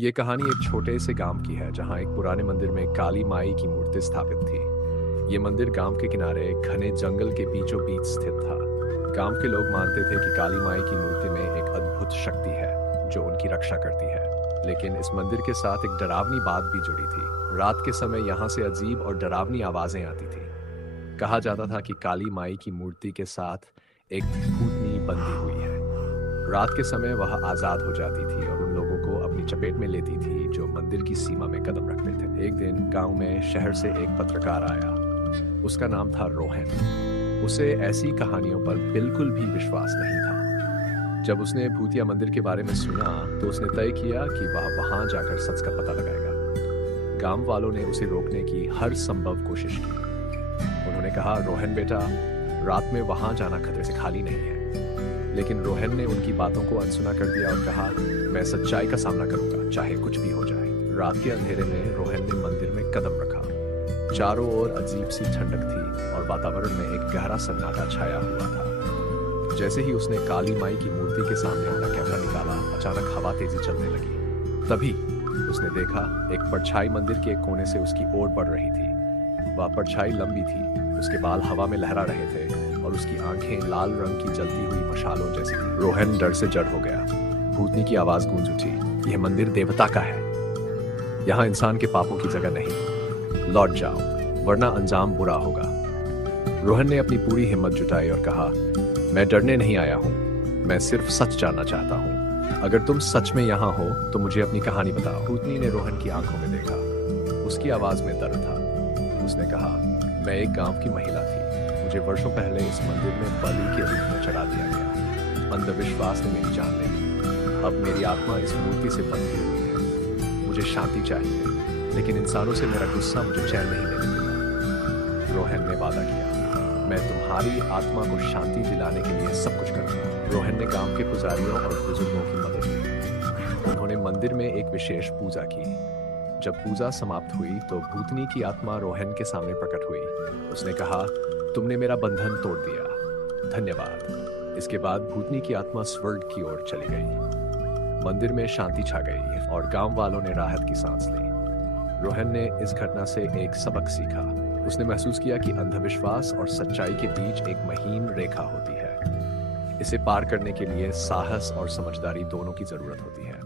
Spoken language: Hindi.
ये कहानी एक छोटे से गांव की है जहां एक पुराने मंदिर में काली माई की मूर्ति स्थापित थी। ये मंदिर गांव के किनारे घने जंगल के बीचों बीच स्थित था। गांव के लोग मानते थे कि काली माई की मूर्ति में एक अद्भुत शक्ति है जो उनकी रक्षा करती है। लेकिन इस मंदिर के साथ एक डरावनी बात भी जुड़ी थी। रात के समय यहाँ से अजीब और डरावनी आवाजें आती थी। कहा जाता था कि काली माई की मूर्ति के साथ एक भूतनी बंधी हुई है। रात के समय वह आजाद हो जाती थी और उन लोगों को अपनी चपेट में लेती थी जो मंदिर की सीमा में कदम रखते थे। एक दिन गांव में शहर से एक पत्रकार आया। उसका नाम था रोहन। उसे ऐसी कहानियों पर बिल्कुल भी विश्वास नहीं था। जब उसने भूतिया मंदिर के बारे में सुना तो उसने तय किया कि वह वहां जाकर सच का पता लगाएगा। गांव वालों ने उसे रोकने की हर संभव कोशिश की। उन्होंने कहा, रोहन बेटा, रात में वहां जाना खतरे से खाली नहीं है। लेकिन रोहन ने उनकी बातों को अनसुना कर दिया और कहा, मैं सच्चाई का सामना करूंगा, चाहे कुछ भी हो जाए। रात के अंधेरे में रोहन ने मंदिर में कदम रखा। चारों ओर अजीब सी ठंडक थी और वातावरण में एक गहरा सन्नाटा छाया हुआ था। जैसे ही उसने काली माई की मूर्ति के सामने अपना कैमरा निकाला, अचानक हवा तेजी चलने लगी। तभी उसने देखा एक परछाई मंदिर के एक कोने से उसकी ओर बढ़ रही थी। वह परछाई लंबी थी, उसके बाल हवा में लहरा रहे थे और उसकी आंखें लाल रंग की जलती हुई मशालों जैसी थी। रोहन डर से जड़ हो गया। भूतनी की आवाज गूंज उठी, यह मंदिर देवता का है, यहाँ इंसान के पापों की जगह नहीं। लौट जाओ वरना अंजाम बुरा होगा। रोहन ने अपनी पूरी हिम्मत जुटाई और कहा, मैं डरने नहीं आया हूँ, मैं सिर्फ सच जानना चाहता हूँ। अगर तुम सच में यहाँ हो तो मुझे अपनी कहानी बताओ। भूतनी ने रोहन की आंखों में देखा। उसकी आवाज में दर्द था। उसने कहा, मैं एक गांव की महिला थी। मुझे वर्षों पहले इस मंदिर में बलि के रूप में चढ़ा दिया गया। अंधविश्वास ने मेरी जान ले ली। अब मेरी आत्मा इस मूर्ति से बंधी हुई है। मुझे शांति चाहिए, लेकिन इंसानों से मेरा गुस्सा मुझे चैन नहीं देने देता। रोहन ने वादा किया, मैं तुम्हारी आत्मा को शांति दिलाने के लिए सब कुछ करूंगा। रोहन ने गांव के पुजारियों और बुजुर्गों की मदद ली। उन्होंने मंदिर में एक विशेष पूजा की। जब पूजा समाप्त हुई तो भूतनी की आत्मा रोहन के सामने प्रकट हुई। उसने कहा, तुमने मेरा बंधन तोड़ दिया, धन्यवाद। इसके बाद भूतनी की आत्मा स्वर्ग की ओर चली गई। मंदिर में शांति छा गई और गांव वालों ने राहत की सांस ली। रोहन ने इस घटना से एक सबक सीखा। उसने महसूस किया कि अंधविश्वास और सच्चाई के बीच एक महीन रेखा होती है। इसे पार करने के लिए साहस और समझदारी दोनों की जरूरत होती है।